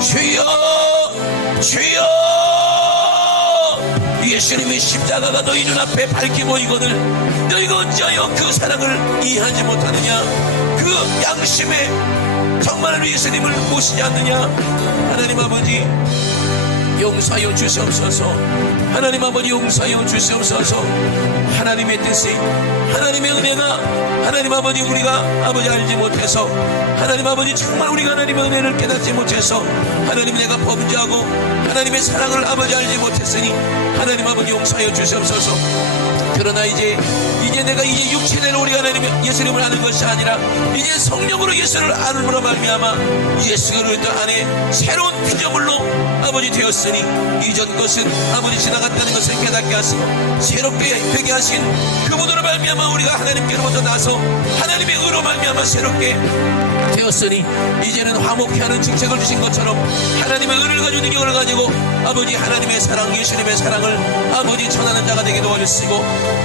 주여, 주여. 예수님의 십자가가 너희 눈앞에 밝게 보이거늘 너희가 어찌하여 그 사랑을 이해하지 못하느냐. 그 양심에 정말 예수님을 모시지 않느냐. 하나님 아버지 용서하여 주시옵소서. 하나님 아버지 용서하여 주시옵소서. 하나님의 뜻이, 하나님의 은혜가 하나님 아버지 우리가 아버지 알지 못해서 하나님 아버지 정말 우리가 하나님의 은혜를 깨닫지 못해서 하나님 내가 범죄하고 하나님의 사랑을 아버지 알지 못했으니 하나님 아버지 용서하여 주시옵소서. 그러나 이제 내가 이제 육체대로 우리가 하나님의 예수님을 아는 것이 아니라 이제 성령으로 예수를 아는으로 말미암아 예수가 우리 안에 새로운 피조물로 아버지 되었으니 이전 것은 아버지 지나갔다는 것을 깨닫게 하시고 새롭게 되게 하신 그분으로 말미암아 우리가 하나님께로부터 나서 하나님의 의로 말미암아 새롭게 되었으니 이제는 화목케 하는 직책을 주신 것처럼 하나님의 의를 가지고 능력을 가지고 아버지 하나님의 사랑 예수님의 사랑을 아버지 전하는 자가 되게 도와주시고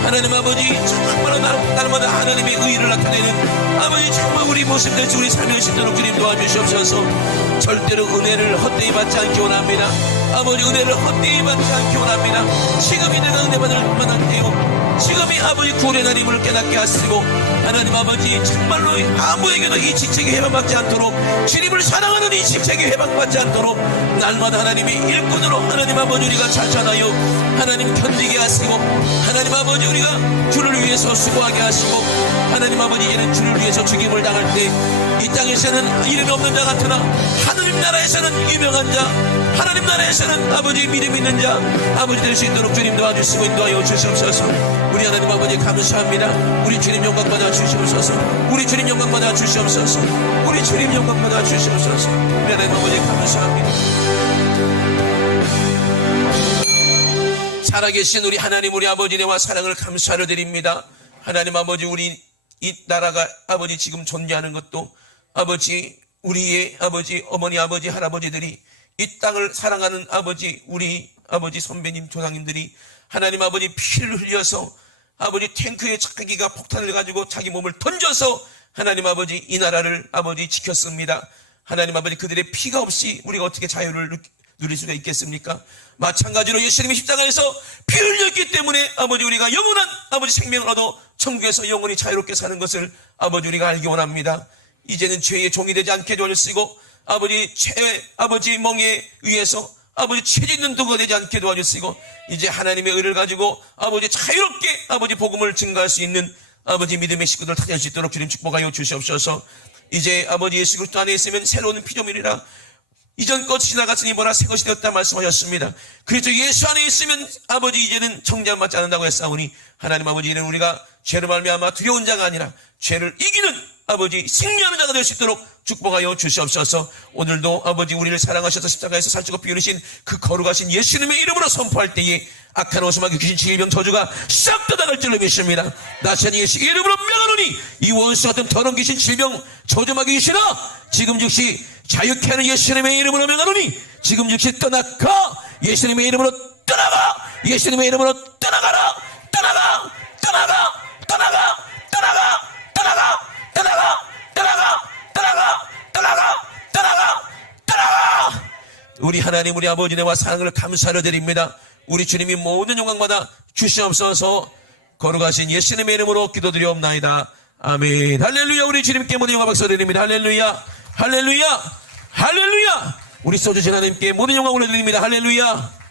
하나님 아버지 정말 날마다 하나님의 의를 나타내는 아버지 정말 우리 모습 될지 우리 삶을 십도록 주님 도와주시옵소서. 절대로 은혜를 헛되이 받지 않기 원합니다. 아버지 은혜를 헛되이 받지 않기 원합니다. 지금이 내가 은혜 받을 만한 때요 지금이 아버지 구원의 날임을 깨닫게 하시고 하나님 아버지 정말로 아무에게도 이 직책에 해방받지 않도록 주님을 사랑하는 이 직책에 해방받지 않도록 날마다 하나님의 일꾼으로 하나님 아버지 우리가 자천하여 하나님 견디게 하시고 하나님 아버지 우리가 주를 위해서 수고하게 하시고 하나님 아버지 이제는 주를 위해서 죽임을 당할 때 이 땅에서는 이름이 없는 자 같으나 하느님 나라에서는 유명한 자 하나님 나라에서는 아버지 믿음 있는 자 아버지 될 수 있도록 주님 도와주시고 인도하여 주시옵소서. 우리 하나님 아버지 감사합니다. 우리 주님 영광 받아 주시옵소서. 우리 주님 영광 받아 주시옵소서. 우리 주님 영광 받아 주시옵소서. 우리 하나님 아버지 감사합니다. 살아계신 우리 하나님 우리 아버지와 사랑을 감사를 드립니다. 하나님 아버지 우리 이 나라가 아버지 지금 존재하는 것도 아버지 우리의 아버지 어머니 아버지 할아버지들이 이 땅을 사랑하는 아버지 우리 아버지 선배님 조상님들이 하나님 아버지 피를 흘려서 아버지 탱크에 자기가 폭탄을 가지고 자기 몸을 던져서 하나님 아버지 이 나라를 아버지 지켰습니다. 하나님 아버지 그들의 피가 없이 우리가 어떻게 자유를 누릴 수가 있겠습니까? 마찬가지로 예수님이 십자가에서 피 흘렸기 때문에 아버지 우리가 영원한 아버지 생명을 얻어 천국에서 영원히 자유롭게 사는 것을 아버지 우리가 알기 원합니다. 이제는 죄의 종이 되지 않게 도와주시고 아버지 멍에 의해서 아버지 죄짓는 도가 되지 않게 도와주시고 이제 하나님의 의를 가지고 아버지 자유롭게 아버지 복음을 증거할 수 있는 아버지 믿음의 식구들 찾을 수 있도록 주님 축복하여 주시옵소서. 이제 아버지 예수 그리스도 안에 있으면 새로운 피조물이라 이전 것이 지나갔으니 보라 새 것이 되었다 말씀하셨습니다. 그래서 예수 안에 있으면 아버지 이제는 정죄받지 않는다고 했사오니 하나님 아버지 이는 우리가 죄로 말미암아 두려운 자가 아니라 죄를 이기는 아버지 승리하는 자가 될 수 있도록 축복하여 주시옵소서. 오늘도 아버지 우리를 사랑하셔서 십자가에서 살찌고 피 흘리신 그 거룩하신 예수님의 이름으로 선포할 때에 악한 오수마귀 귀신 질병 저주가 싹 떠나갈 줄로 믿습니다. 나신 예수 이름으로 명하노니 이 원수 같은 더러운 귀신 질병 저주마귀 귀신아 지금 즉시 자유케 하는 예수님의 이름으로 명하노니 지금 즉시 떠나가 예수님의 이름으로 떠나가 예수님의 이름으로 떠나가라 떠나가 떠나가 떠나가 떠나가 떠나가 떠나가 떠나가 떠나가 떠나가 떠나가 떠나가. 우리 하나님 우리 아버지와 사랑을 감사를 드립니다. 우리 주님이 모든 영광마다 주시옵소서. 거룩하신 예수님의 이름으로 기도드리옵나이다. 아멘. 할렐루야. 우리 주님께 모든 영광 박수 드립니다. 할렐루야 할렐루야 할렐루야. 우리 써주신 하나님께 모든 영광 올려드립니다. 할렐루야.